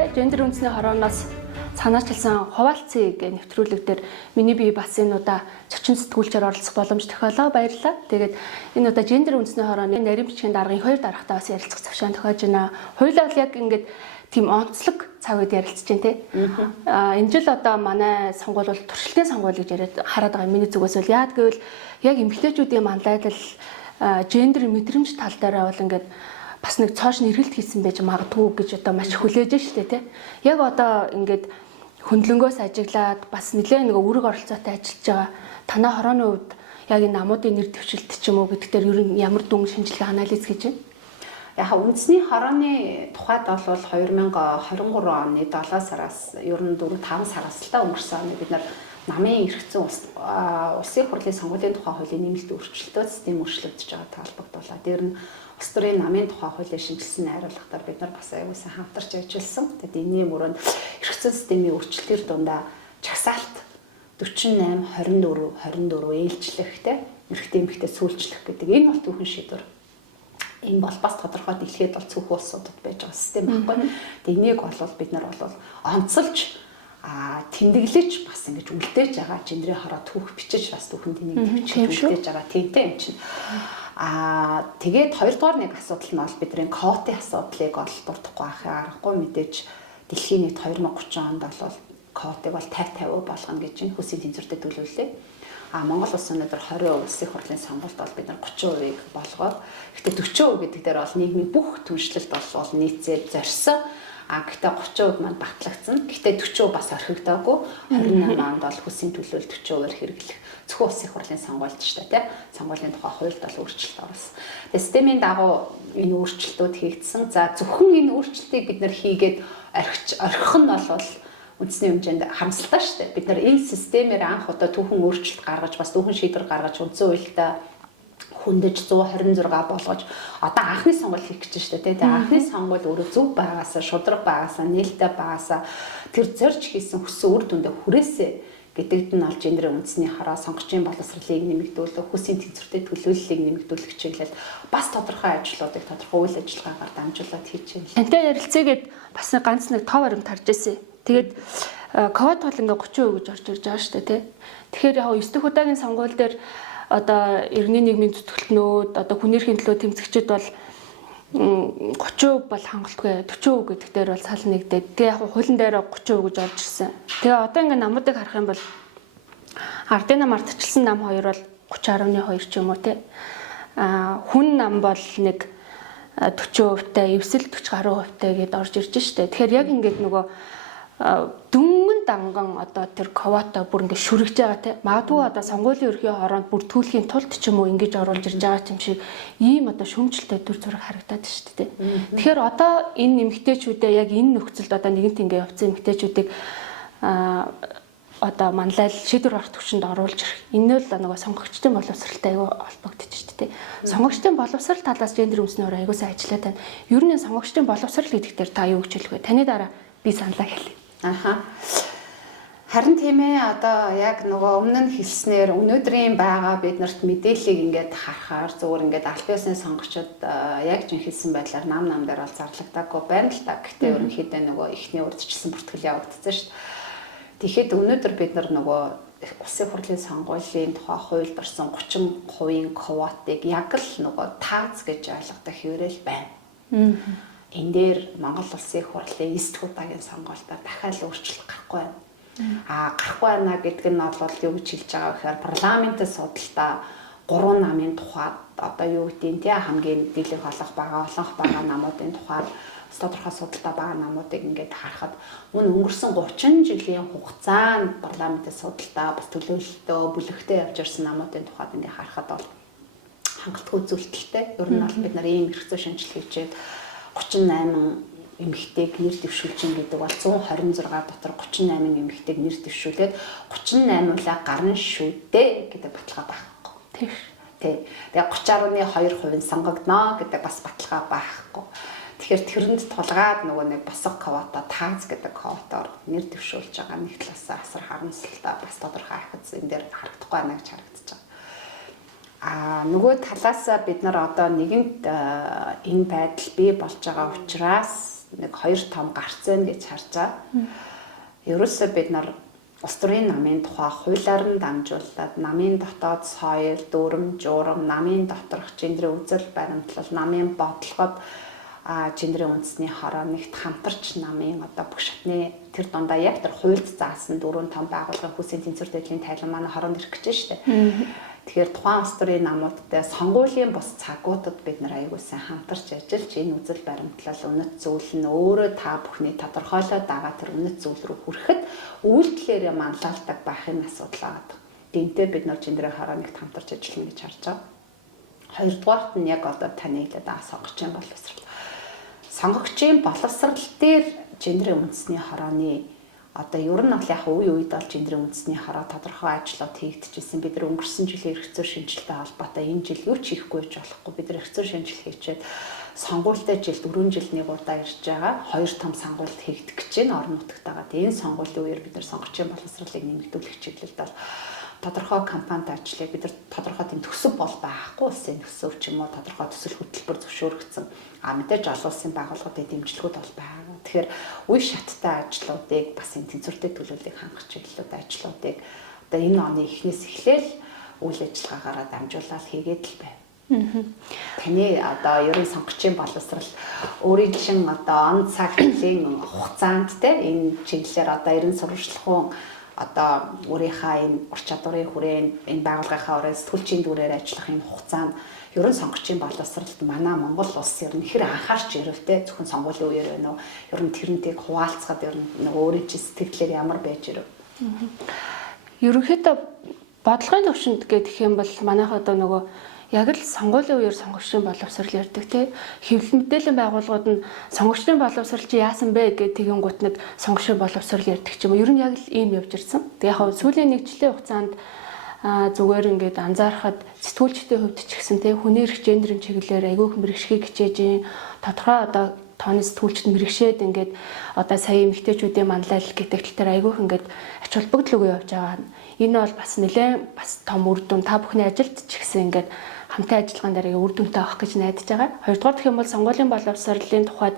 те гендер үндэсний хорооноос санаачилсан хуваалцъя гэх нэвтрүүлэг дээр миний бие бас энэ удаа зочин сэтгүүлчээр оролцох боломж тохиолоо. Баярлалаа. Тэгээд энэ удаа гендер үндэсний хорооны нарийн бичгийн даргын хоёр дарагтаа бас ярилцах завшаан тохиож байна. Хоёулаа яг ингээд тийм онцлог цаг үед ярилцж байна те. Энэ жил одоо манай сонгуул бол туршилтын сонгуул гэж яриад хараад байгаа миний зүгээс бол яад гэвэл яг эмэгтэйчүүдийн манлайлал гендер мэдрэмж тал дээр бол ингээд бас нэг цоошин эргэлт хийсэн байж магадгүй гэж одоо маш хүлээж штэ тий. Яг одоо ингээд хөндлөнгөөс ажиглаад бас нэлээд нэг үүрэг оролцоотой ажиллаж байгаа. Танай хорооны хувьд яг энэ намуудын нэр дэвшилт ч юм уу гэдэг дээр ер нь ямар дүн шинжилгээ анализ хийж байна? Яг үндэсний хорооны тухайд бол 2023 оны 7 сараас ер нь 4-5 сараас л та өнгөрсөн оны бид нар намын эрхцэн улсын хурлын сонгуулийн тухай хуулийн нэмэлт өөрчлөлтөд систем өөрчлөгдөж байгаа талбагдуулаад дээр нь улс төрийн намын тухай хуулийн шинжилсэн найруулгатаар бид нар бас аюулсан хамтарч ажилласан. Тэгэд энэний мөрөнд эрхцэн системийн өөрчлөлтөөр дундаа чагсаалт 48 24 ээлжлэхтэй эрхтэй эмэгтэй сүүлжлэх гэдэг энэ бол түүхэн шийдвэр. Энэ бол бас тодорхой дэлхийд бол цөөх улсуудад байж байгаа систем байхгүй. Тэг энийг бол бид нар бол онцолж тэмдэглэж бас ингэж үлдээж байгаа гендрийн хороо түүх бичиж бас түүхэнд энийг бичиж үлдээж байгаа тиймтэй юм чинь. Тэгээд хоёрдугаар нэг асуудал нь бол бидний квотын асуудлыг бол дурдахгүй аргагүй мэдээж дэлхийн нийт 2030 онд бол квотыг бол 50-50 болгоно гэж энэ хүсийн тэнцвэртэй төлөвлөлээ. Монгол улс өнөөдөр 20% улсын хурлын сонгуульд бол бид нар 30%-ийг болгоод гэхдээ 40% гэдэг дээр бол нийгмийн бүх түншлэлт бол нийцээд зорьсон. Гэхдээ 30% маань батлагдсан. Гэхдээ 40% бас орхигдоогүй. 28 онд бол хүсийн төлөвлөлт 40%-аар хэрэглэх зөвхөн улсын хурлын сонгуульд ч тийм сонгуулийн тухай хуульд бол өөрчлөлт оруулсан. Тэгээ системийн дагуу энэ өөрчлөлтүүд хийгдсэн. За зөвхөн энэ өөрчлөлтийг бид нар хийгээд орхих нь бол үндэсний хэмжээнд харамсалтай шүү дээ. Бид нар энэ системээр анх удаа түүхэн өөрчлөлт гаргаж бас түүхэн шийдвэр гаргаж үндсэн хуультай хүндэж 126 болгож одоо анхны сонгуул хийх гэж шүү дээ. Тэгээ анхны сонгуул өөрөө зөв байгаасаа, шудраг байгаасаа, нээлттэй байгаасаа тэр зорж хийсэн хүссэн үр дүндээ хүрээсэй гэдэгт нь олж гендер үндэсний хороо сонгогчийн боловсролыг нэмэгдүүлэх, хүсийн тэнцвэртэй төлөөллийг нэмэгдүүлэх чиглэлд бас тодорхой ажлуудыг тодорхой үйл ажиллагаагаар дамжуулаад хийж байна. Энтэй ярилцээгээд бас ганц нэг тов баримт харж ирсэн. Тэгээд квот бол ингээ 30% гэж орж ирж байгаа шүү дээ тий. Тэгэхээр яг 9 дэх удаагийн сонгуул дээр одоо иргэний нийгмийн зүтгэлтнүүд одоо хүний эрхийн төлөө тэмцэгчид бол 30% бол хангалтгүй 40% гэдэг дээр бол сал нэгдээд тэгээ яг хуулийн дээр 30% гэж орж ирсэн. Тэгээ одоо ингээ намуудыг харах юм бол ардын нам ардчилсан нам 2 бол 30.2 ч юм уу тий. Хүн нам бол нэг 40% та эвсэл 40 гаруй хувьтай гэдээ орж ирж штэ. Тэгэхээр яг ингээд нөгөө дөнгөн данган одоо тэр квота бүр ингээд шүргэж байгаа те. Магадгүй одоо сонгуулийн ерхий хороонд бүр түүхийн тулд ч юм уу ингэж оруулж ирж байгаа юм шиг ийм одоо шөмжөлтэй дүр зураг харагдаад шүү дээ. Тэгэхээр одоо энэ эмэгтэйчүүдээ яг энэ нөхцөлд одоо нэгэнт ингээд явцсан эмэгтэйчүүдийг одоо манлайл шийдвэр гаргах төвшөнд оруулж ирэх. Энэ л нөгөө сонгогчдын боловсралтай аягүй холбогдчих шүү дээ. Сонгогчдын боловсрал талаас гендер үндэсний хороо аягүй сайн ажиллаад байна. Ер нь сонгогчдын боловсрал гэдэг дээр та юу гэж хэлэх вэ? Таны дараа би саналаа хэлье. Харин тийм ээ одоо яг нөгөө өмнө нь хэлснээр өнөөдрийн байгаа биднэрт мэдээллийг ингээд харахаар зүгээр ингээд аль биесны сонгогчид яг ч хэлсэн байдлаар нам дээр бол зарлагдаагүй байна л та. Гэхдээ ерөнхийдөө нөгөө ихний урдчилсан бүртгэл явагдсан шүү дээ. Тэгэхэд өнөөдөр бид нар нөгөө улсын хурлын сонгуулийн тухай хуульд орсон 30% квотыг яг л нөгөө таац гэж ойлгодог хэвээрэл байна. Энэ дээр Монгол улсын хурлын 9 дахь удаагийн сонгуультай дахиад өөрчлөлт гарахгүй байна. Гарахгүй байна гэдэг нь бол юу гэж хэлж байгаа вэ гэхээр парламентын судалтаа 3 намын тухайд одоо юу гэдэг нь хамгийн дийлэнх олонх байгаа намуудын тухайд тодорхой судалтаа байгаа намуудыг ингээд харахад мөн өнгөрсөн 30 жилийн хугацаанд парламентын судалтаа бас төлөөлөлтөө бүлэгтэй явж ирсэн намуудын тухайд ингээд харахад бол хангалтгүй зөвлөлттэй. Ер нь бол бид нар ийм хэрэгцээ шинжилгээ хийгээд 38 эмэгтэйг нэр дэвшүүлж гэдэг бол 126 дотор 38 эмэгтэйг нэр дэвшүүлээд 38-уулаа гарна шүү дээ гэдэг баталгаа байхгүй. Тийм. Тэгээ 30.2% сонгогдно гэдэг бас баталгаа байхгүй. Тэгэхээр тэрэнд тулгаад нөгөө нэг босго квота таац гэдэг квотоор нэр дэвшүүлж байгаа нэг талаас асар харамсалтай бас тодорхой ахиц энэ дээр харагдахгүй байна гэж харагдаж байна. Нөгөө талаас бид нар одоо нэгэнт энэ байдал бий болж байгаа учраас нэг 2 том гарцэн гэж харж байгаа. Ерөөсөө бид нар улс төрийн намын тухай хуулиар нь дамжуулаад намын дотоод соёл, дүрм, журам, намын доторх гендрийн үзэл баримтлал, намын бодлогод гендрийн үндэсний хороо нэгт хамтарч намын одоо бүх шатны тэр дундаа яг тэр хуульд заасан 4 том байгууллагын хүсийн тэнцвэр дэдлийн тайлан манай хороонд ирэх гэж штэ. Тэгэхээр тухайн улс төрийн намуудтай сонгуулийн бус цагуудад бид нар аягүй сайн хамтарч ажиллаж энэ үзэл баримтлал үнэт зүйл нь өөрөө та бүхний тодорхойлоод байгаа тэр үнэт зүйл рүү хүрэхэд үйлдэлээр манлайлдаг байхын асуудал байгаа. Дэнтэй бид нар гендрийн хорооныг хамтарч ажиллана гэж харж байгаа. Хоёрдугаарт нь яг одоо таны хэлээд сонгогчийн боловсрал. Сонгогчийн боловсрал дээр гендрийн үндэсний хорооны одоо ер нь бол яг үе үед бол гендрийн үндэсний хороо тодорхой ажлууд хийгдчихсэн. Бид нар өнгөрсөн жилийн эрх зүйн шинжилгээтэй холбоотой энэ жил юу ч хийхгүй гэж болохгүй. Бид нар эрх зүйн шинжилгээ хийчихэд сонгуультай жил 4 жил нэг удаа ирж байгаа. 2 том сонгуульд хийгдэх гэж байна орон нутгатайгаа. Энэ сонгуулийн үеэр бид нар сонгогчийн боловсролыг нэмэгдүүлэх чиглэлд бол тодорхой кампанит ажлыг бид нар тодорхой тийм төсөв бол байхгүй улсын төсөв ч юм уу тодорхой төсөл хөтөлбөр зөвшөөрөгдсөн. Мэдээж олон улсын байгууллагуудын дэмжлэгүүд бол байгаа. Тэгэхээр үе шаттай ажлуудыг бас энэ тэнцвэртэй төлөвлөлийг хангах чиглэлүүд ажлуудыг одоо энэ оны эхнээс эхлээл үйл ажиллагаагаараа дамжуулаад хийгээд л байна. Таны одоо ерөн сонгогчийн боловсрал өөрийн жишээ одоо он цаг хөлийн хугацаанд те энэ чиглэлээр одоо ерөн сурвалжлахуун одоо өөрийнхөө энэ ур чадварын хүрээнд энэ байгууллагынхаа ураа сэтгүүлчийн дүрээр ажиллах энэ хугацаанд ерөн сонгогчийн боловсралд манай Монгол улс ер нь хэр анхаарч ирвэтэй зөвхөн сонгуулийн үеэр байна уу? Ер нь тэрнтэйг хуваалцахад ер нь өөрийн чинь сэтгэлээр ямар байж ирв? Ерөнхийдөө бодлогын төвшөнд гэх юм бол манайх одоо нөгөө яг л сонгуулийн үеэр сонгогчдын боловсрал ярьдаг тий. Хэвлэл мэдээллийн байгууллагууд нь сонгогчдын боловсрал чи яасан бэ гэдэг тэгэн гут нэг сонгогчдын боловсрал ярьдаг ч юм уу. Ер нь яг л ийм явж ирсэн. Тэгээ яг сүүлийн нэг жилийн хугацаанд зүгээр ингээд анзаархад сэтгүүлчдийн хувьд ч гэсэн тий хүний эрх гендрийн чиглэлээр айгүйх мэрэгшгийг хичээж тодорхой одоо тооны сэтгүүлчд мэрэгшээд ингээд одоо сая эмэгтэйчүүдийн манлайлал гэдэг тал дээр айгүйх ингээд ач холбогдол өгөө явж байгаа. Энэ бол бас нэлээд бас том үр дүн та бүхний ажилд ч гэсэн ингээд хамтын ажиллагаан дээр үр дүнтэй авах гэж найдаж байгаа. Хоёрдугаар гэх юм бол сонгуулийн боловсролын тухайд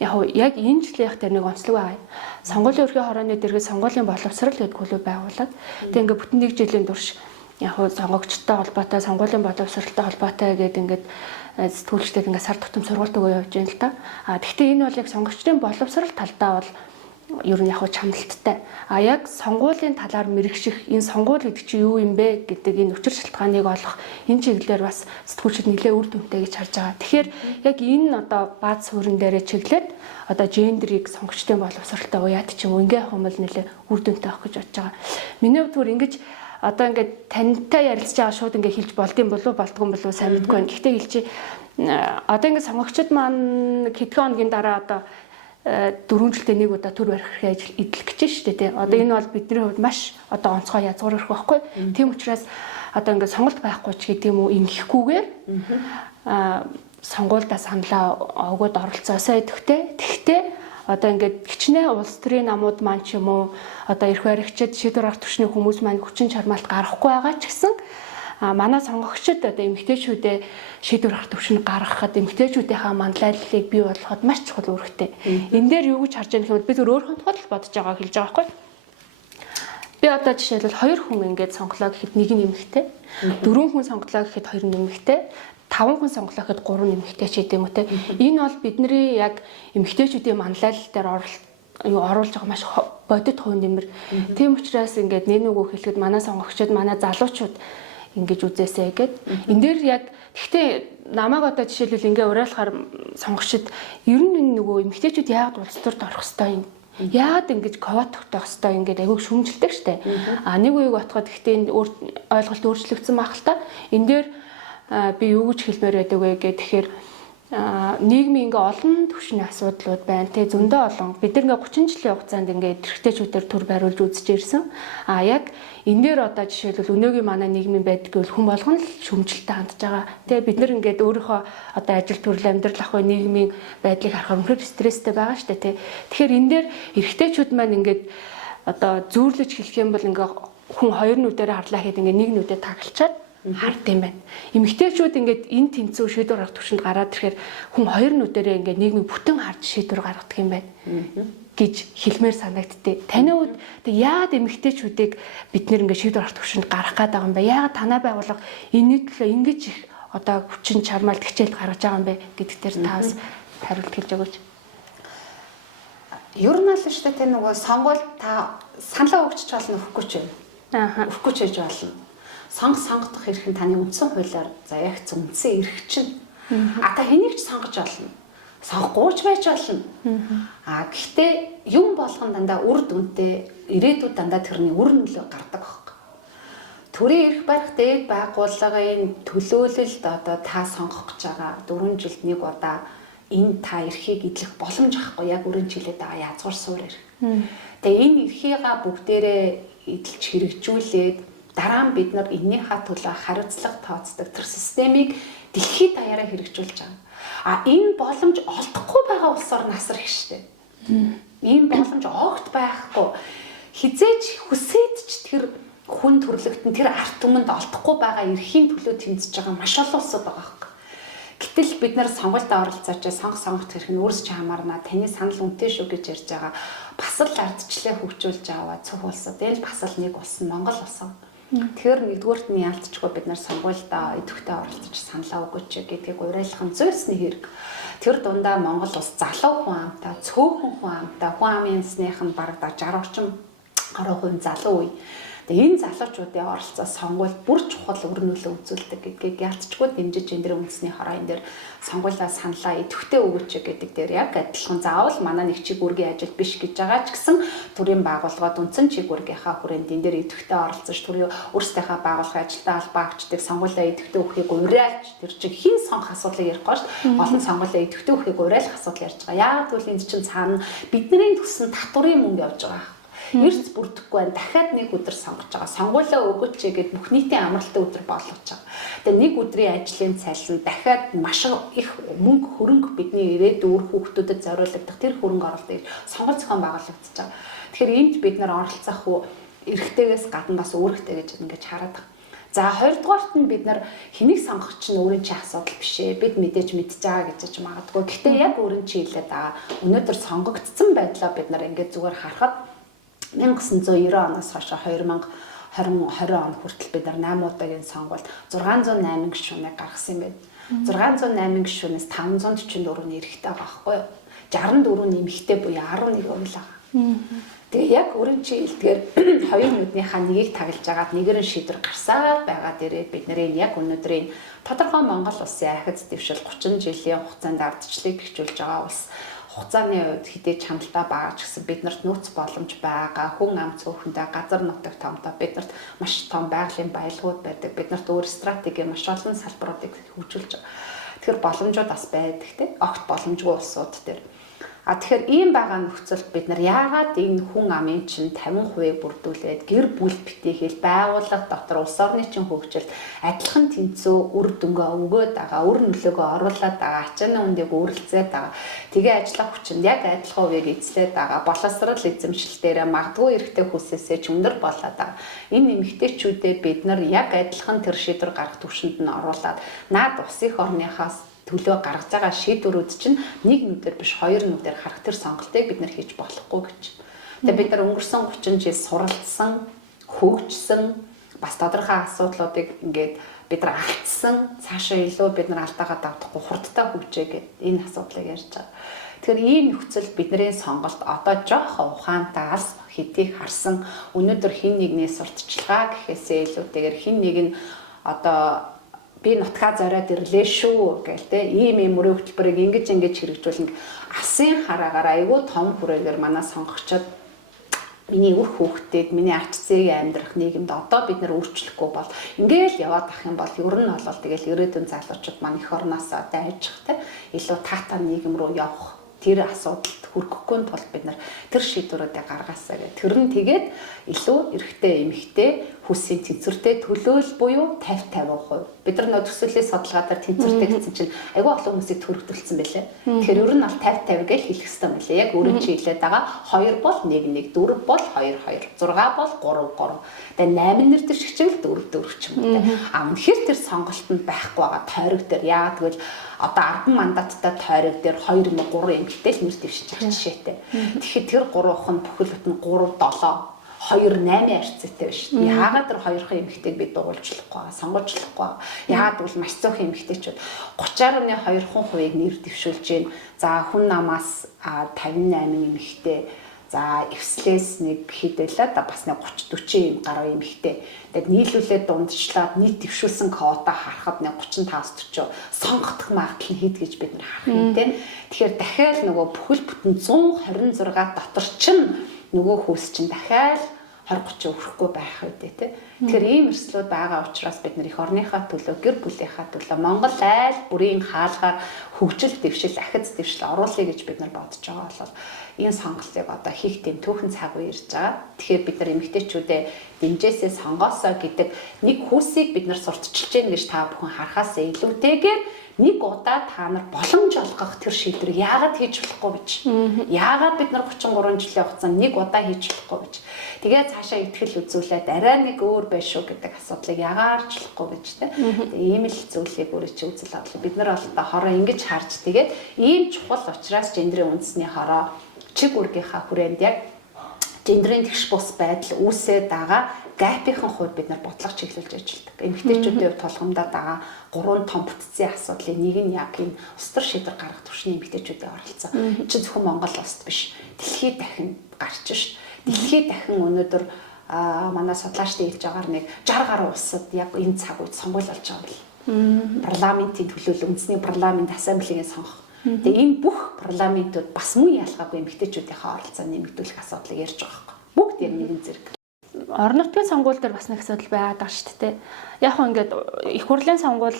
яг энэ жилийнх дээр нэг онцлог байгаа. Сонгуулийн өрхийн хорооны дэргэд сонгуулийн боловсрол гэдэг клуб байгуулад тэг ингээд бүтэн нэг жилийн турш сонгогчтой холбоотой сонгуулийн боловсролтой холбоотой гэдэг ингээд сэтгүүлчдэд ингээд сар тутам сургалт өгөө явж байна л та. Гэхдээ энэ бол яг сонгогчдын боловсрол талдаа бол ер нь яг чамлалттай. Яг сонгуулийн талаар мэрэгших энэ сонгуул гэдэг чинь юу юм бэ гэдэг энэ учир шалтгааныг олох энэ чиглэлээр бас сэтгүүлчид нэлээд үр дүнтэй гэж харж байгаа. Тэгэхээр яг энэ одоо бааз суурин дээрээ чиглээд одоо гендрийг сонгогчдын боловсролтой уяад ч юм уу ингээ хумал нэлээд үр дүнтэй авах гэж бодож байгаа. Миний хувьд бүр ингэж одоо ингээд тантай ярилцж байгаа шууд ингээ хэлж болдсон болов болдгүй юм болов сайн мэдгүй байна. Гэхдээ хэлчих одоо ингээ сонгогчд маань хэдхэн хоногийн дараа одоо 4 жилдээ нэг удаа төр барих ажил идэлх гэж шүү дээ тий. Одоо энэ бол бидний хувьд маш одоо онцгой язгуур ирэх байхгүй. Тийм учраас одоо ингээд сонголт байхгүй ч гэдэг юм уу ингэхгүйгээр сонгуульдаа саналаа өгөөд оролцоосоо идэвхтэй. Тэгтээ одоо ингээд хичнээн улс төрийн намууд маань ч юм уу одоо эрх баригчид шийдвэр гаргах түвшний хүмүүс маань хүчин чармаалт гаргахгүй байгаа ч гэсэн манай сонгогчид одоо эмэгтэйчүүдээ шийдвэр гаргах төвшин гаргахад эмэгтэйчүүдийнхаа манлайллыг бий болгоход маш чухал үүрэгтэй. Энэ дээр юу гэж харж байгаа юм бэ? Би зөв өөр хүн тухайд бодож байгаа хэлж байгаа байхгүй. Би одоо жишээлбэл 2 хүн ингээд сонглоо гэхэд нэг нь эмэгтэй, 4 хүн сонглоо гэхэд 2 нь эмэгтэй, 5 хүн сонглоо гэхэд 3 нь эмэгтэй ч гэдэм үү те. Энэ бол бидний яг эмэгтэйчүүдийн манлайлал дээр оруулж байгаа маш бодит хувь нэмэр. Тийм учраас ингээд нэнүүгөө хэлэхэд манай сонгогчид, манай залуучууд ингэж үзээсэй гэд. Энд дээр яг гэхдээ намайг одоо жишээлбэл ингээ уриалахаар сонгогчид ер нь энэ нөгөө эмэгтэйчүүд яагаад улс төрд орох хэвээр юм? Яагаад ингэж ковот тогтоох хэвээр ингээд айгүй шүмжилдэг штэ. Нэг үеиг батгаад гэхдээ энэ ойлголт өөрчлөгдсөн байх л та. Энэ дээр би юу гэж хэлмээр байдаг вэ гэхээр нийгмийн ингээ олон түвшний асуудлууд байна те зөндөө олон бид нар ингээ 30 жилийн хугацаанд ингээ эрхтэйчүүдээр төр бариулж үзэж ирсэн. Яг энэ дээр одоо жишээлбэл өнөөгийн манай нийгмийн байдаг гэвэл хүн болгон л шүмжилттэй хандж байгаа. Тэгээ бид нар ингээд өөрийнхөө одоо ажил төрөл амьдрал ах үе нийгмийн байдлыг харахаар үнэхээр стресстэй байгаа шүү дээ те. Тэгэхээр энэ дээр эрхтэйчүүд маань ингээд одоо зөөрлөж хэлэх юм бол ингээ хүн хоёр нүдээр харлаа гэхэд ингээ нэг нүдээ тагалчаад хард юм байна. Эмэгтэйчүүд ингээд энэ тэнцүү шийдвэр гаргах төвшөнд гараад ирэхээр хүн хоёр нүдэрээ ингээд нийгмийг бүтэн харж шийдвэр гаргадаг юм байна гэж хэлмээр санагдтыг. Таны хувьд тэг яагаад эмэгтэйчүүдийг бид нэр ингээд шийдвэр гаргах төвшөнд гарах гээд байгаа юм бэ? Яагаад танай байгууллага энэний төлөө ингэж их одоо хүчин чармаал тгчээл гаргаж байгаа юм бэ гэдэгтэр та бас хариулт хэлж өгөөч. Ер нь л шүү дээ тэ нөгөө сонгуульд та саналаа өгч болно өгөхгүй ч байна. Өгөхгүй ч гэж болно. Сонгох эрх нь таны үндсэн хуулиар за яг үндсэн эрх чинь. Та хэнийг ч сонгож болно. Сонгохгүй ч байж болно. Гэхдээ юм болгон дандаа үр дүнтэй ирээдүйд дандаа тэрний үр нөлөө гардаг байхгүй. Төрийн эрх барих дээд байгууллагын төлөөлөлд одоо та сонгох гэж байгаа 4 жилд нэг удаа энэ та эрхийг эдлэх боломж авахгүй яг өрн жилээд байгаа язгуур суур эрх. Тэгээ энэ эрхийгээ бүгдээрээ эдэлж хэрэгжүүлээд дараа нь бид нар эннийхээ төлөө хариуцлага тооцдог тэр системийг дэлхийд даяараа хэрэгжүүлж байгаа. Энэ боломж олдохгүй байгаа улс орн асар их штэ. Энэ боломж огт байхгүй. Хизээж хүсээд ч тэр хүн төрлөختөн тэр арт түмэнд олдохгүй байгаа эрхийн төлөө тэмцэж байгаа маш олон улсууд байгаа хэрэг. Гэтэл бид нар сонгуульд оролцооч сонгох хэрэг нь өөрсдөө хамаарна. Таны санал үнэтэй шүү гэж ярьж байгаа. Бас л ардчлалаа хөгжүүлж аваа цөөх улсууд. Энэ бас л нэг улс нь Монгол улс. Тэгэхээр нэгдүгüүрт нь яалтчгүй бид нар сонгуульдаа идэвхтэй оролцож саналаа өгөөч гэдгийг уриалах нь зөөсний хэрэг. Тэр дундаа Монгол улс залуу хүн амтай, цөөхөн хүн амтай, хүн амын ясных нь бараг 60 орчим гаруй хүн залуу үе. Энэ залуучуудын оролцоо сонгуульд бүр чухал өр нөлөө үзүүлдэг гэдгийг ялцчгүй дэмжиж энэ дэр үндэсний хороо энэ дэр сонгуулаа саналаа идэвхтэй өгөөч гэдэг дээр яг адилхан заавал манай нэг чиг үүргийн ажил биш гэж байгаа ч гэсэн төрийн байгууллагууд үндсэн чиг үүргийнхаа хүрээнд энэ дэр идэвхтэй оролцож төрийн өөрсдийнхээ байгууллагын ажилтаа албаа авчдаг сонгуулаа идэвхтэй өгөхийг уриалж тэр чиг хин сонгох асуудлыг ярихгүй шүү дээ. Олон сонгуулаа идэвхтэй өгөхийг уриалах асуудал ярьж байгаа. Яг тэгвэл энд чинь цаана бидний төсөн татврын мөнгө явж байгаа. Эрс бүрдэхгүй байна. Дахиад нэг өдөр сонгож байгаа. Сонгуулаа өгөөч гэгээд бүх нийтийн амралтын өдөр болгож байгаа. Тэгээ нэг өдрийн ажлын цалин дахиад маш их мөнгө хөрөнгө бидний ирээдүйн хүүхдүүдэд зориулагдах тэр хөрөнгө оруулалт сонгол зохион байгуулагдаж байгаа. Тэгэхээр энд бид нар оролцох эрхтэйгээс гадна бас үүрэгтэй гэж ингэж хараад байгаа. За хоёрдугаарт нь бид нар хэнийг сонгох чинь өөрийн чинь асуудал биш ээ. Бид мэдээж мэдж байгаа гэж магадгүй. Гэхдээ яг өөрийн чинь хэлээд байгаа. Өнөөдөр сонгогдсон байдлаа бид нар ингэж зүгээр харахад 1990 оноос хойш 2020 он хүртэл бид нар 8 удаагийн сонгуульд 608 гишүүнийг гаргасан юм байна. 608 гишүүнээс 544 нь эрэгтэй байгаа байхгүй юу? 64 нь эмэгтэй буюу 11% л байгаа. Тэгээ яг өөрийн чинь хэлдгээр хоёрын нүднийхаа нэгийг таглаж агаад нэгээр нь шийдвэр гарсаар байгаа дээрээ бид нарын яг өнөөдрийн тодорхой Монгол улсын ахиц дэвшил 30 жилийн хугацаанд ардчлалыг бэхжүүлж байгаа улс хугацааны үед хідээж хяналтаа бага ч гэсэн биднэрт нөөц боломж байгаа. Хүн ам цөөхөндөө газар нутаг томтой биднэрт маш том байгалийн баялагууд байдаг. Биднэрт өөр стратеги маш олон салбаруудыг хөгжүүлж байгаа. Тэгэхээр боломжууд бас байдаг тийм. Огт боломжгүй улсууд дээр. Тэгэхээр ийм байгаа нөхцөлд бид нар яагаад энэ хүн амын чинь 50% бүрдүүлээд гэр бүл битгийхэл байгууллага дотор улс орны чинь хөгжилд адилхан тэнцүү үр дүнгээ өгөөд байгаа, үр нөлөөгөө оруулаад байгаа, ачааны үндийг өөрлөцөөд байгаа. Тэгээ ажиллах хүчинд яг адилхан хувийг эзлээд байгаа. Боловсрал эзэмшилтээр магадгүй эрэгтэй хүсээсээ ч өндөр болоод байгаа. Энэ эмэгтэйчүүдээ бид нар яг адилхан тэр шийдвэр гаргах түвшинд нь оруулаад наад ус их орныхаас төлөө гаргаж байгаа шийдвэрүүд чинь нэг нүдээр биш хоёр нүдээр харах тэр сонголтыг бид нар хийж болохгүй гэж. Тэгээ бид нар өнгөрсөн 30 жил суралцсан, хөгжсөн, бас тодорхой асуудлуудыг ингээд бид нар алдсан, цаашаа илүү бид нар алдаагаа давтахгүй хурдтай хөгжээ гэдэг энэ асуудлыг ярьж байгаа. Тэгэхээр ийм нөхцөлд бидний сонголт одоо жоохон ухаантай алс хэдийг харсан өнөөдөр хин нэгний сурталчилгаа гэхээсээ илүүтэйгээр хин нэг нь одоо би нутгаа зориод ирлээ шүү гэл те ийм мөрөө хөтөлбөрийг ингэж хэрэгжүүлнэ. Асын хараагаар айгүй том хүрээгээр манай сонгогчдод миний үр хүүхдэд миний ач зээгийн амьдрах нийгэмд одоо бид нар өөрчлөхгүй бол ингээл яваад ах юм бол ер нь бол тэгэл ирээдүйн залуучууд маань эх орноосоо дайжих те илүү таатай нийгэм рүү явах тэр асуудалд хүрэхгүй тул бид нар тэр шийдвэрүүдээ гаргаасаа гэх. Тэр нь тэгээд илүү эрэгтэй эмэгтэй хүсийн тэнцвэртэй төлөөл буюу 50-50%. Бид нар төсөөллийн судалгаагаар тэнцвэртэй гэсэн чинь айгүй олон хүмүүсийг төрөгдүүлсэн байлээ. Тэгэхээр ер нь бол 50-50 гэж хэлэх хэрэгтэй юм лээ. Яг өрөн чи хэлээд байгаа 2 бол 1-1, 4 бол 2-2, 6 бол 3-3. Тэгээ 8 нэр төр шиг чиглэл 4-4 ч юм уу те. Үнэхээр тэр сонголтод байхгүй байгаа тойрог дээр яагаад гэвэл одоо 10 мандаттай тойрог дээр 2 юм 3 эмэгтэй л нэр дэвшиж байгаа жишээтэй. Тэгэхээр тэр 3 хон бүхэл бүтэн 3-7 2-8 арцтай биш. Яагаад тэр хоёрхан эмэгтэйг би дуулжлахгүй байгаа, сонгоожлахгүй байгаа. Яагаад гэвэл маш цөөхөн эмэгтэйчүүд 30.2% нэр дэвшүүлж байна. За хүн намаас 58 эмэгтэй. За эвслээс нэг хідэлээ да бас нэг 30-40 юм гаруй эмэгтэй. Тэгээд нийлүүлээд дундчлаад нийт дэвшүүлсэн квота харахад нэг 35-40 сонгогдох магадлал нь хэд гэж бид нар харах юм те. Тэгэхээр дахиад нөгөө бүхэл бүтэн 126 дотор чинь нөгөө хүйс чинь дахиад 20-30 өрөхгүй байх үедээ тий. Тэгэхээр ийм эрсдлүүд байгаа учраас бид нар их орныхаа төлөө, гэр бүлийнхаа төлөө Монгол айл бүрийн хаалгаар хөгжил дэвшил, ахиц дэвшил оруулъя гэж бид нар бодож байгаа бол энэ сонголтыг одоо хийх тийм түүхэн цаг үе ирж байгаа. Тэгэхээр бид нар эмэгтэйчүүдээ дэмжээсээ сонгоосоо гэдэг нэг хүүсийг бид нар сурталчилж гэнэ гэж та бүхэн харахаас илүүтэйгээр нэг удаа та нар боломж олгох тэр шийдвэрийг яагаад хийж болохгүй гэж. Яагаад бид нар 33 жилийн хугацаанд нэг удаа хийж болохгүй гэж. Тэгээд цаашаа итгэл үзүүлээд арай нэг өөр байх шүү гэдэг асуудлыг яагаад арчлахгүй гэж те. Ийм л зүйлийг өөрөө чи үзэл бодлоо. Бид нар бол одоо хороо ингэж харж тэгээд ийм чухал учраас гендрийн үндэсний хороо чиг үүргийнхаа хүрээнд яг гендрийн тэгш бус байдал үүсээд байгаа гапийн хувьд бид нар бодлого чиглүүлж ажилладаг. Эмэгтэйчүүдийн хувьд толгомдоо байгаа 3 том бүтцийн асуудлыг нэг нь яг энэ устар шийдвэр гаргах төвшний эмэгтэйчүүдийн оролцсон. Чи зөвхөн Монгол улсад биш. Дэлхийд дахин гарч ш. Дэлхийд дахин өнөөдөр манай судлаачдын хэлж байгаагаар нэг 60 гаруй улсад яг энэ цаг үед сонгуул болж байгаа юм бэл. Парламентийн төлөөлөл үндэсний парламент ассамблегийн сонгох. Тэгээ энэ бүх парламентууд бас мөн ялгаагүй эмэгтэйчүүдийнхээ оролцоо нэмэгдүүлэх асуудлыг ярьж байгаа хэрэг. Бүгд яг нэгэн зэрэг. Орон нутгийн сонгуул дээр бас нэг асуудал байгаад байгаа шүү дээ. Яг хөө ингээд их хурлын сонгуул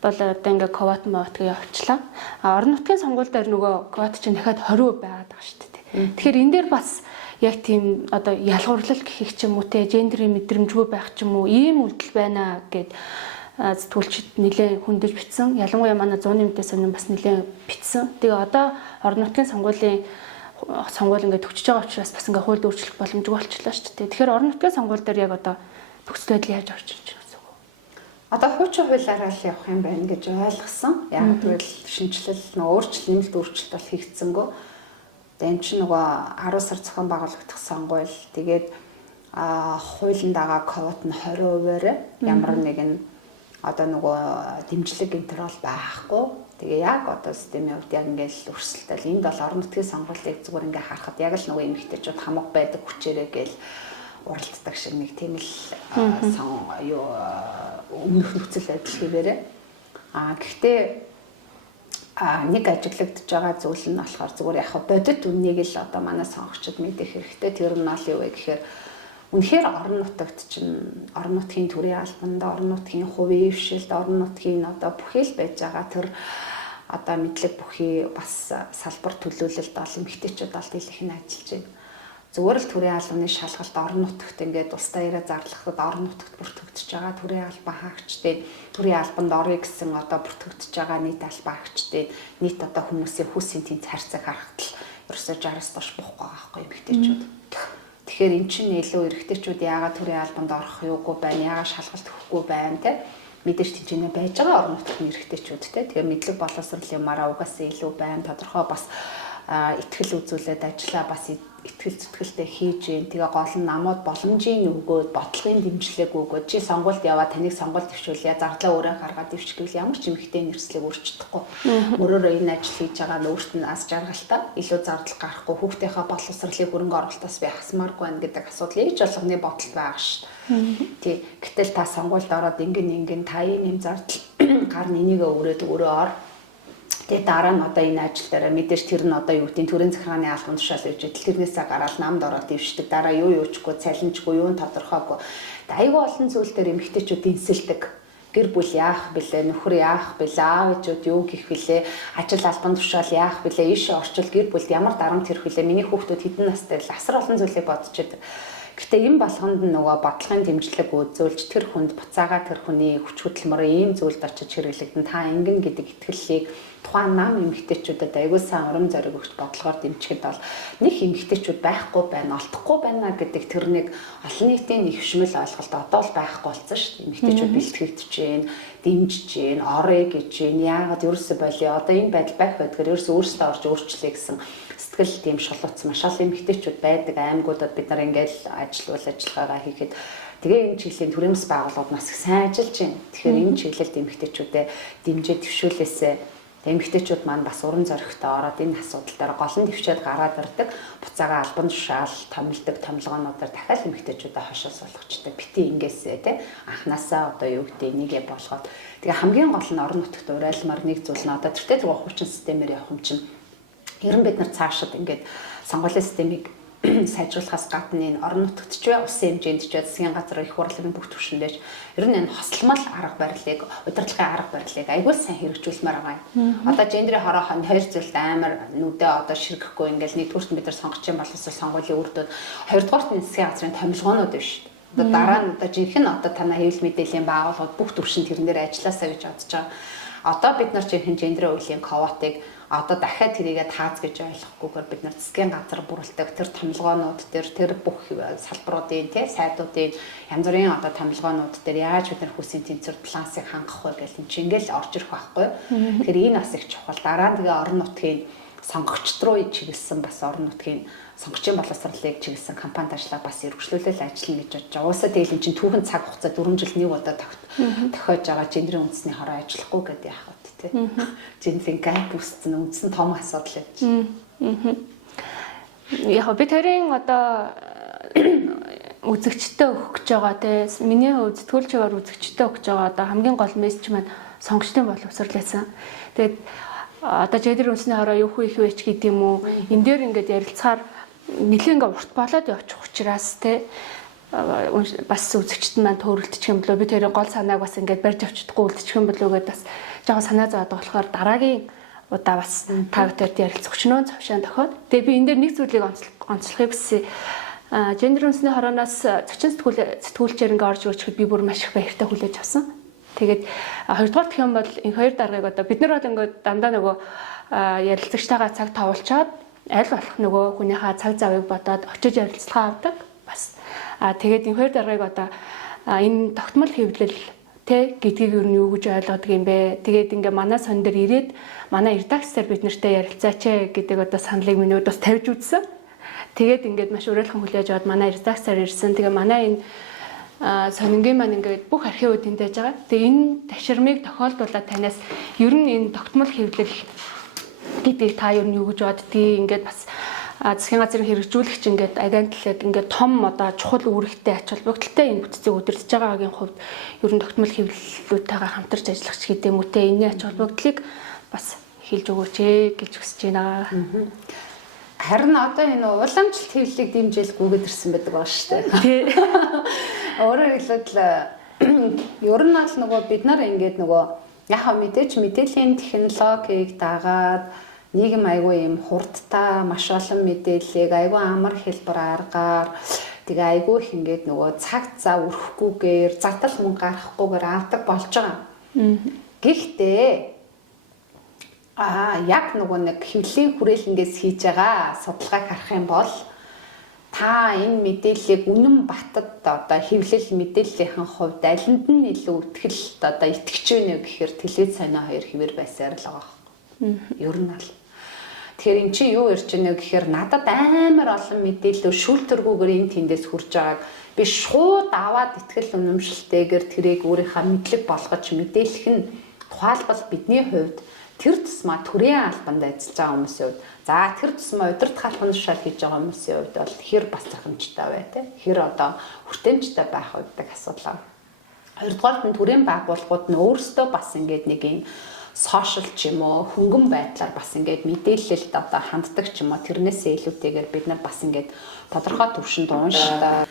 бол одоо ингээд квот гээ явуулчлаа. Орон нутгийн сонгуул дээр нөгөө квот чинь дахиад 20% байгаад байгаа шүү дээ. Тэгэхээр энэ дээр бас яг тийм одоо ялгуурлал гэх юм уу те гендрийн мэдрэмжгүй байх ч юм уу ийм үйлдэл байна гэд сэтгүүлчид нэлээд хүндэж бичсэн. Ялангуяа манай 100-ны мэдээс өмнө бас нэлээд бичсэн. Тэгээ одоо орон нутгийн сонгуул ингээд төгсөж байгаа учраас бас ингээд хууль өөрчлөх боломжгүй болчихлоо шүү дээ. Тэгэхээр орон нутгийн сонгуул дээр яг одоо төгсөл байдал яаж орж ирж байгаа гэсэн үг. Одоо хуучин хуулиараа л явах юм байна гэж ойлгосон. Яг тэгвэл шинжилэл нэмэлт өөрчлөлт бол хийгдсэнгөө. Тэгээ эн чинь нөгөө 10 сар зохион байгуулагдах сонгуул. Тэгээд хуулинд байгаа квот нь 20%-аар ямар нэгэн одоо нөгөө дэмжлэг энэ төр бол байхгүй. Тэгээ яг одоо системийн хувьд яг ингээл өрсөлдөөл энд бол орон нутгийн сонгуулийг зүгээр ингээ харахад яг л нөгөө эмэгтэйчүүд хамаг байдаг хүчээрээ гээл уралддаг шиг нэг тийм л өмнөх нөхцөл байдал хэвээрээ. Гэхдээ нэг ажиглагдж байгаа зүйл нь болохоор зүгээр яг бодит үннийг л одоо манай сонгогчид мэдэх хэрэгтэй. Тэр нь ал юу вэ гэхээр үнэхээр орон нутагт чинь орон нутгийн төрийн албанд, орон нутгийн хувийн хвшилд, орон нутгийн одоо бүхэл байж байгаа тэр одоо мэдлэг бүхий бас салбар төлөөлөлд бол эмэгтэйчүүд бол дийлэх нь ажиллаж байна. Зүгээр л төрийн албаны шалгалт орон нутагт ингээд улс даяараа зарлахад орон нутагт бүртгэгдэж байгаа төрийн албан хаагчдын төрийн албанд орё гэсэн одоо бүртгэгдэж байгаа нийт албан хаагчдын нийт одоо хүмүүсийн хүүсийн тэнц харьцааг харахад л ерөөсөө 60-аас доош буухгүй байгаа байхгүй эмэгтэйчүүд. Тэгэхээр эн чинь илүү эрэгтэйчүүд яагаад төрийн албанд орох юугүй байна, яагаад шалгалт өгөхгүй байна те мэдээж тэнцэнэ байж байгаа орон нутгийн эрэгтэйчүүд те тэгээ мэдлэг боловсрол юмараа угаасаа илүү байна, тодорхой бас итгэл үзүүлээд ажиллаа бас итгэл зүтгэлтэй хийж гин тэгээ гол нь намууд боломжийн өгөөд бодлогын дэмжлэг өгөөд чи сонгуульд яваа таныг сонгуульд дэвшүүлье зардлаа өөрөө гаргаад дэвших гэвэл ямар ч эмэгтэй нэрслэг өөрчлөхгүй өөрөөрөө энэ ажил хийж байгаа нь өөрт нь аз жаргалтай илүү зардал гарахгүй хүүхдийнхээ боловсролын хөрөнгө оруулалтаас би хасмааргүй байна гэдэг асуудал ээж болгоны бодолд байгаа ш. Тий гэтэл та сонгуульд ороод ингэн та ийм зардал гарна энийг өрөөд өөрөө ор. Тэгээ дараа нь одоо энэ ажил дээр мэдээж тэр нь одоо юу гэдэг төрийн захиргааны албан тушаал үеж тэрнээсээ гараад намд ороод дэвшдэг дараа юу юучгүй цалинжгүй юу тодорхойгүй айгүй олон зүйл дээр эмэгтэйчүүд инсэлдэг гэр бүл яах бэлээ, нөхөр яах бэлээ, аав ээжүүд юу гэх бэлээ, ажил албан тушаал яах бэлээ, ийшээ орчвол гэр бүлд ямар дарамт ирэх бэлээ, миний хүүхдүүд хэдэн настай л асар олон зүйлийг бодож байдаг. Гэхдээ энэ болгонд нөгөө бодлогын дэмжлэг үзүүлж тэр хүнд буцаага тэр хүний хүч хөдөлмөр ийм зүйлд очиж хэрэглэгдэн та ингэн гэдэг итгэлийг тухайн нам эмэгтэйчүүдэд аягүй сайн урам зориг өгч бодлогоор дэмжихэд бол нэг эмэгтэйчүүд байхгүй байна, олдохгүй байна гэдэг тэрнийг олон нийтийн нэвшмэл ойлголт одоо л байхгүй болсон шүү дээ. Эмэгтэйчүүд бэлтгэгдэж байна, дэмжиж байна, орё гэж байна. Яагаад ерөөсөө болио одоо энэ байдал байх байдгаар ерөөсөө өөрсдөө орж өөрчлөе гэсэн сэтгэл тийм шулууц маш олон эмэгтэйчүүд байдаг. Аймагуудад бид нар ингээл ажиллагаагаа хийхэд тэгээ энэ чиглэлийн төрөмс байгууллагууд нас их сайн ажиллаж байна. Тэгэхээр энэ чиглэлд эмэгтэйчүүдэд дэмжиж төвшүүлээсээ эмэгтэйчүүд маань бас уран зоригтой ороод энэ асуудал дээр голон төвчөөд гараад ирдэг. Буцаага албан тушаал томилдог томилгоонуудаар дахиад эмэгтэйчүүдэд хошоо суулгачдаг. Бити ингээсээ те анханасаа одоо юу гэдэг нэгэ болгоод тэгээ хамгийн гол нь орон нутагт урайлмаар нэг зүйл нь одоо тэртээ л хучин системээр явах юм чинь ер нь бид нар цаашид ингээд сонгуулийн системийг сайжруулахаас гадна энэ орон нутагт ч бай, улсын хэмжээнд ч бай, засгийн газар их хурлын бүх түвшиндэж ер нь энэ хосломол арга барилыг, удирдлагын арга барилыг аягүй сайн хэрэгжүүлмээр байгаа юм. Одоо гендрийн хороохон хоёр зүйлд амар нүдэ одоо ширгэхгүй ингээл нэгдүгürt нь бид нар сонгож юм боловсоо сонгуулийн үрдүүд, хоёрдугаарт нь засгийн газрын томилгоонууд биш. Одоо дараа нь одоо жинхэнэ одоо танай хэвлэл мэдээллийн байгууллагууд бүх түвшинд тэрнээр ажилласаа гэж бодож байгаа. Одоо бид нар жинхэнэ гендрийн үеийн квотыг одоо дахиад тэрийгэ тааз гэж ойлгохгүйгээр бид нар засгийн газар бүрэлдэг тэр томилгоонууд тэр бүх салбаруудын тий сайдуудын янз бүрийн одоо томилгоонууд дээр яаж бид нар хүсийн тэнцвэр балансыг хангах вэ гэх юм чи ингээл орж ирэх байхгүй. Тэгэхээр энэ бас их чухал. Дараа нь тэгээ орон нутгийн сонгогчд руу чиглэсэн бас орон нутгийн сонгогчийн боловсролыг чиглэсэн компанид ажиллаа бас эрхчлүүлэл ажиллана гэж бодож байгаа. Уусаа тэгэл эн чинь түүхэн цаг хугацаа 4 жил нэг удаа тохиож байгаа гендрийн үндэсний хороо ажиллахгүй гэдэг яах вэ тий. Гендрийн гэп үүссэн үндсэн том асуудал байж. Яг би тэрийн одоо үзэгчтэй өгөх гэж байгаа тий. Миний хувьд сэтгүүлчээр үзэгчтэй өгөх гэж байгаа одоо хамгийн гол мессеж маань сонгогчдын боловсрол байсан. Тэгээд одоо гендрийн үндэсний хороо юу их вэ ч гэдэг юм уу. Энд дээр ингээд ярилцахаар нэлээд ингээ урт болоод явчих учраас те бас үзэгчд маань төөрөлдчих юм болоо би тэрийн гол санааг бас ингээд барьж авчихдаггүй үлдчих юм болоо гэдээ бас жоохон санаа зовоод байгаа болохоор дараагийн удаа бас та бүдэрт ярилцах өчнөө цавшаан тохиод тэгээ би энэ дээр нэг зүйлийг онцлохыг хүссэн. Гендер үндэсний хорооноос зочин сэтгүүлчээр ингээ орж ирэхэд би бүр маш их баяртай хүлээж авсан. Тэгээд хоёрдугаар гэх юм бол энэ хоёр даргаыг одоо бид нар бол ингээд дандаа нөгөө ярилцагчтайгаа цаг тавуулчаад аль болох нөгөө хүнийхээ цаг завыг бодоод очиж ярилцлага авдаг бас. Тэгээд энэ хоёр даргаыг одоо энэ тогтмол хэвлэл тэ гэдгийг юу юу гэж ойлгодог юм бэ? Тэгээд ингээ манай сон дээр ирээд манай редакцээр бид нартай ярилцаач гэдэг одоо саналыг минь бас тавьж үзсэн. Тэгээд ингээд маш уриалхан хүлээж аваад манай редакцаар ирсэн. Тэгээ манай энэ сонингийн маань ингээд бүх архивууд энд байж байгаа. Тэгээ энэ таширмыг тохиолдуулаад танаас ер нь энэ тогтмол хэвлэл гэдгийг та ер нь юу гэж боддгийг ингээд бас засгийн газрын хэрэгжүүлэгч ингээд агентлаг ингээд том одоо чухал үүрэгтэй ач холбогдолтой энэ бүтцийг удирдах байгаагийн хувьд ер нь тогтмол хэвлэлүүдтэйгээ хамтарч ажиллах ч гэдэг юм уу те энэ ач холбогдлыг бас хэлж өгөөч гэж хүсэж байна. Харин одоо энэ уламжлалт хэвлэлийг дэмжээлгүйгээд ирсэн байдаг ба штэ. Тий. Өөрөөр хэлбэл ер нь аль нөгөө бид нар ингээд нөгөө яг мэдээж мэдээллийн технологиг дагаад нийгэм айгүй юм хурдтай маш олон мэдээллийг айгүй амар хэлбэр аргаар тэгээ айгүй их ингээд нөгөө цаг зав өрөхгүйгээр зардал мөнгө гаргахгүйгээр авдаг болж байгаа. Гэхдээ яг нөгөө нэг хэвлэлийн хүрээлэнгээс хийж байгаа судалгааг харах юм бол та энэ мэдээллийг үнэн батад одоо хэвлэл мэдээллийнхэн хувьд алинд нь илүү ихтгэл одоо итгэж байна гэхээр телевиз санаа хоёр хэвээр байсаар л байгаа. Ер нь аль. Тэгэхээр эн чинь юу ярьж байна гэхээр надад амар олон мэдээлэл шүүлтэргүйгээр энэ тэндээс хүрж байгааг би шууд аваад итгэл үнэмшилтэйгээр тэрийг өөрийнхөө мэдлэг болгож мэдээлэх нь тухайлбал бидний хувьд тэр тусмаа төрийн албанд ажиллаж байгаа хүмүүсийн хувьд за тэр тусмаа удирдах албан тушаал хийж байгаа хүмүүсийн хувьд бол хэр бас зохимжтой бай тээ хэр одоо хүртээмжтэй байх гэдэг асуудал. Хоёрдугаарт нь төрийн байгууллагууд нь өөрсдөө бас ингээд нэг юм сошиал ч юм уу хөнгөн байдлаар бас ингээд мэдээлэлд одоо ханддаг ч юм уу тэрнээсээ илүүтэйгээр бид нар бас ингээд тодорхой төвшөнд уншдаг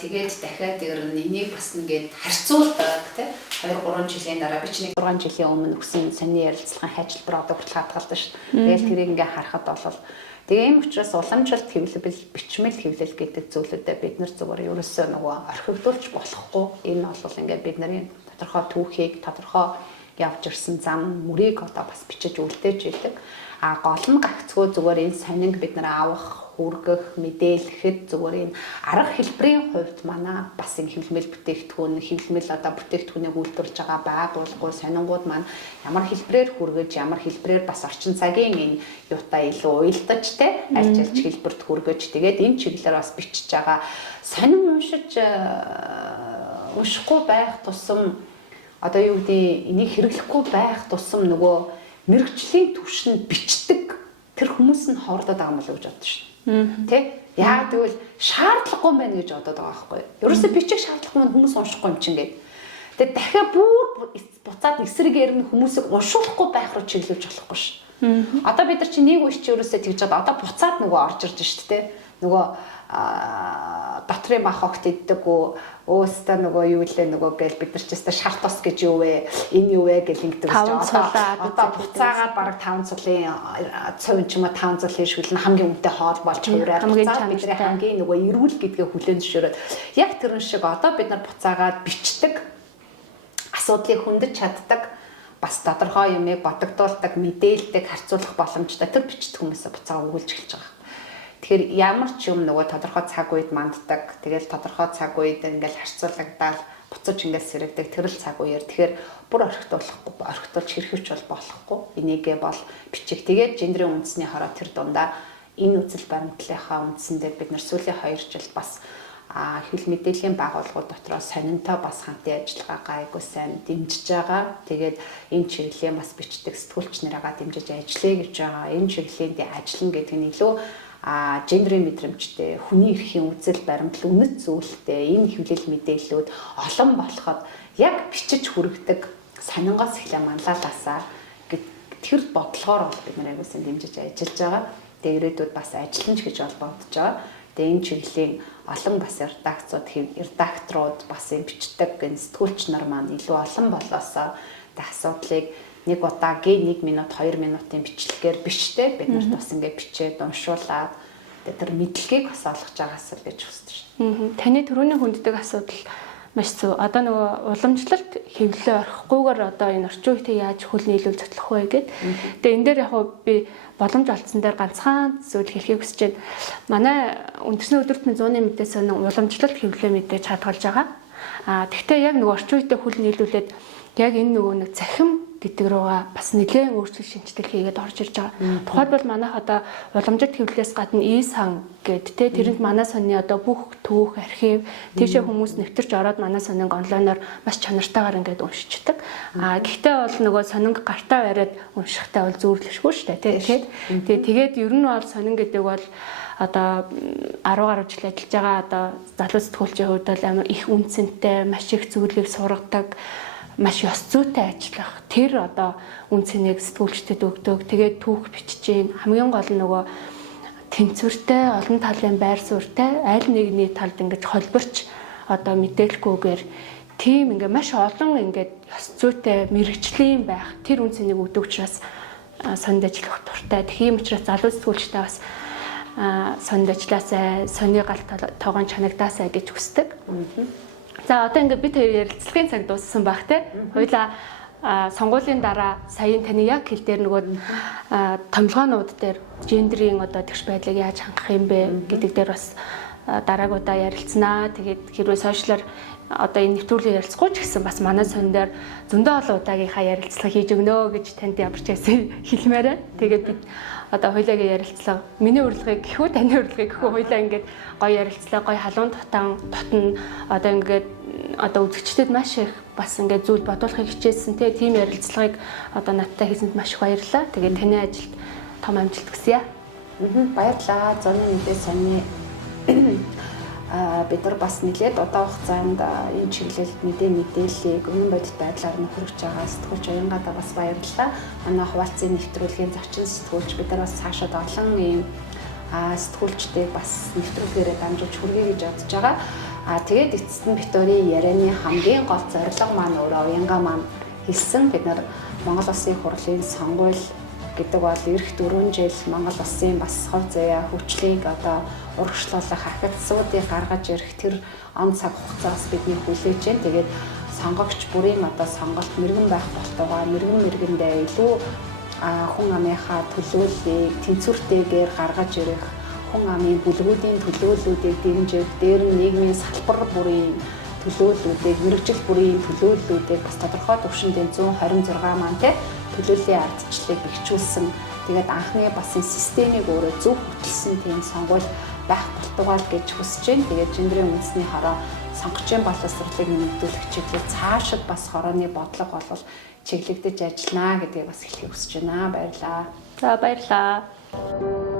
тэгээд дахиад энийг бас ингээд харьцуулдаг тий 2-3 жилийн дараа би чинь 6 жилийн өмнө өгсөн сонины ярилцлагын хайжилбар одоо хүртэл хадгалдаг шүү. Тэгэл тэрийг ингээ харахад бол тэгээ ийм учраас уламжлалт хэвлэл, бичмэл хэвлэл гэдэг зүйлүүдэд бид нар зүгээр ерөөсөө нөгөө орхигдуулж болохгүй. Энэ бол ингээ бидний тодорхой түүхийг, тодорхой явж ирсэн зам мөрийг одоо бас бичиж үлдээж идэг. А гол нь гагцгүй зүгээр энэ сонинг бид нар авах, хүргэх, мэдээлэхэд зүгээр энэ арга хэлбэрийн хувьд манай бас энэ хэвлэмэл бүтээгдэхүүн, хэвлэмэл одоо бүтээгдэхүүнийг үйлдвэрлэж байгаа байгууллагууд, сонингууд маань ямар хэлбэрээр хүргэж, ямар хэлбэрээр бас орчин цагийн энэ юутай илүү уялдаж те аль жилч хэлбэрт хүргэж тэгээд энэ чиглэлээр бас бичиж байгаа. Сонин уншихгүй байх тусам одоо юу гэдэг энийг хэрэглэхгүй байх тусам нөгөө мэрэгжлийн түвшинд бичдэг тэр хүмүүс нь хоордоод байгаа юм болов гэж боддоо шин. Тэ? Яа тэгвэл шаардлагагүй байна гэж бодоод байгаа байхгүй. Ерөөсөө бичих шаардлагагүй нь хүмүүс уншихгүй юм чинь гээд. Тэгээд дахиад бүр буцаад эсрэгээр нь хүмүүсийг уншуулахгүй байх руу чиглүүлж болохгүй шин. Одоо бид нар чинь нэг үе чи ерөөсөө тэгж байгаа. Одоо буцаад нөгөө орж ирж шин тэ. Нөгөө дотрын бах огт иддэггүй өөстө нөгөө юу лээ нөгөө гээл бид нар ч өстө шарт тос гэж юу вэ энэ юу вэ гэл ингэдэг ч одоо буцаагаад бараг 5 цулын цовин ч юм уу 5 цулын шүлэн хамгийн үнэтэй хоол болж хувраад буцаад бидний хамгийн нөгөө эрүүл гэдгээ хүлээн зөвшөөрөөд яг тэрэн шиг одоо бид нар буцаагаад бичдэг асуудлыг хөндөж чаддаг бас тодорхой юмыг бодогдуулдаг мэдээлдэг харьцуулах боломжтой тэр бичдэг хүмүүсээ буцаага өгүүлж эхэлж байгаа. Тэгэхээр ямар ч юм нөгөө тодорхой цаг үед манддаг. Тэгэл тодорхой цаг үед ингээл харьцуулагдаад буцаж ингээл сэрэгдэг тэрэл цаг үеэр тэгэхээр бүр орхитуулж хэрхэж болохгүй. Энийгээ бол бичих. Тэгээд гендрийн үндэсний хороо тэр дундаа энэ үзэл баримтлалынхаа үндсэндээ бид нар сүүлийн 2 жил бас хэл мэдээллийн байгууллагууд дотроо сонинтой бас хамтын ажиллагаагаа айгуу сайн дэмжиж байгаа. Тэгээд энэ чиглэлийн бас бичдэг сэтгүүлч нарыгаа дэмжиж ажиллая гэж байгаа. Энэ чиглэлийн ажил нь гэдэг нь илүү гендрийн мэдрэмжтэй, хүний эрхийн үзэл баримтлал үнэт зүйлтэй энэ хэвлэл мэдээллүүд олон болоход яг бичиж хүргэдэг сонингоос эхлээ манлайлаасаа тэр бодлогоор бол бид нар аягүй дэмжиж ажиллаж байгаа. Тэгээ ирээдүйд бас ажиллана гэж бол бодож байгаа. Тэгээ энэ чиглэлийн олон бас редакторууд бас юм бичдэг энэ сэтгүүлч нар маань илүү олон болоосоо асуудлыг нэг удаагийн 1 минут 2 минутын бичлэгээр биштэй бид нарт бас ингээд бичээд уншуулад тэр мэдлэгийг бас олгож байгаас л гэж хүсэж байна. Таны түрүүний хүнддэг асуудал маш зөв. Одоо нөгөө уламжлалт хэвлэлээ орхихгүйгээр одоо энэ орчин үетэй яаж хөл нийлүүл цотлох вэ гэд. Тэгээ энэ дээр яг би боломж олцсон дээр ганцхан зүйл хэлхийг хүсэж байна. Манай үндэсний өдөртний 100-ны мэдээс сонин уламжлалт хэвлэлээ мэдээж хадгалж байгаа. Тэгвэл яг нөгөө орчин үетэй хөл нийлүүлээд яг энэ нөгөө нэг захим гэдэг рүүгээ бас нэлээд өөрчлөлт шинжилэл хийгээд орж ирж байгаа. Тухайлбал манайх одоо уламжлалт хэвлэлээс гадна сан гэд тэрэнд манай сонины одоо бүх түүх, архив тийшээ хүмүүс нэвтэрч ороод манай сонинг онлайнаар маш чанартайгаар ингээд уншичдаг. Гэхдээ бол нөгөө сонинг гартаа бариад уншихтай бол зүйрлэшгүй шүү дээ. Тэгээд ер нь бол сонин гэдэг бол одоо 10 гаруй жил ажиллаж байгаа одоо залуу сэтгүүлчийн хувьд бол амар их үнцэнтэй, маш их зүйлийг сургадаг, маш ёс зүйтэй ажиллах тэр одоо үн цэнийг сэтгүүлчдэд өгдөг. Тэгээд түүх бичиж гин хамгийн гол нь нөгөө тэнцвэртэй, олон талын байр суурьтай, аль нэгний талд ингэж холбирч одоо мэдээлэхгүйгээр тийм ингээ маш олон ингээд ёс зүйтэй мэрэгжлийн байх тэр үн цэнийг өгдөг учраас сонд ажиллах дуртай. Тийм учраас залуу сэтгүүлчтэй бас сонд ажилласаа, соны галт тоогон чанагдаасаа гэж хүсдэг. За одоо ингээд бид хоёр ярилцлагын цаг дууссан баг те. Хоёлаа сонгуулийн дараа саяын таны яг хэл дээр нөгөө томилгоонууд дээр гендрийн одоо тэгш байдлыг яаж хангах юм бэ гэдэг дээр бас дараагуудаа ярилцсанаа. Тэгээд хэрвээ сошиалар одоо энэ нэвтрүүлгийг ярилцахгүй ч гэсэн бас манай сонин дээр зөндөө олон удаагийнхаа ярилцлага хийж өгнө гэж танд ямарч байсан хэлмээрээ. Тэгээд бид одоо хоёулагийн ярилцлага миний урилгыг гэхүү таны урилгыг гэхүү хоёулаа ингээд гоё ярилцлага гоё халуун дотно одоо ингээд одоо үзэгчдэд маш их бас ингээд зүйл бодуулахыг хичээсэн тийм ярилцлагыг одоо надтай хийсэнд маш их баярлалаа. Тэгээд таны ажилд том амжилт хүсье. Баярлалаа. Зоны мэдээ сонины бид нар бас нэлээд удаан хугацаанд энэ чиглэлд мэдээллийг өмнө бодит байдлаар нөхөрч байгаа сэтгүүлч Уянгадаа бас баярлалаа. Манай хуваалцын нэвтрүүлгийн зочин сэтгүүлч бид нар бас цаашаад олон ийм сэтгүүлчдийг бас нэвтрүүлгээрээ дамжуулж хүргэе гэж бодож байгаа. Тэгээд эцэст нь Викторийн ярианы хамгийн гол зорилго маань өөрөө уянга маань хэлсэн. Бид нар Монгол Улсын их хурлын сонгуул гэдэг бол эх 4 жил Монгол Улсын бас хов заяа хүчлийг одоо урагшлуулах ахицсуудыг гаргаж ирэх тэр он цаг хугацаас бидний хүлээж байна. Тэгээд сонгогч бүрийн одоо сонголт мэрэгэн байх болтугай мэргэндээ илүү хүн амынхаа төлөөллийг тэнцвэртэйгээр гаргаж ирэх, хүн амын бүлгүүдийн төлөөллүүдийг дэмжих, дээр нь нийгмийн салбар бүрийн төлөөллүүдийг, мэрэгжил бүрийн төлөөллүүдийг бас тодорхой түвшиндээ 126 маань төлөөллийн ардчлалыг бэхжүүлсэн. Тэгээд анхны бас энэ системийг өөрөө зөв хөтөлсөн тийм сонгуул байх болтугай гэж хүсэж байна. Тэгээд Жиндэрийн үндэсний хороо сонгогчийн боловсролыг нэмэгдүүлэх чиглэл цаашид бас хорооны бодлого бол чиглэгдэж ажиллана гэдгийг бас хэлхийг хүсэж байна. Баярлалаа. За баярлалаа.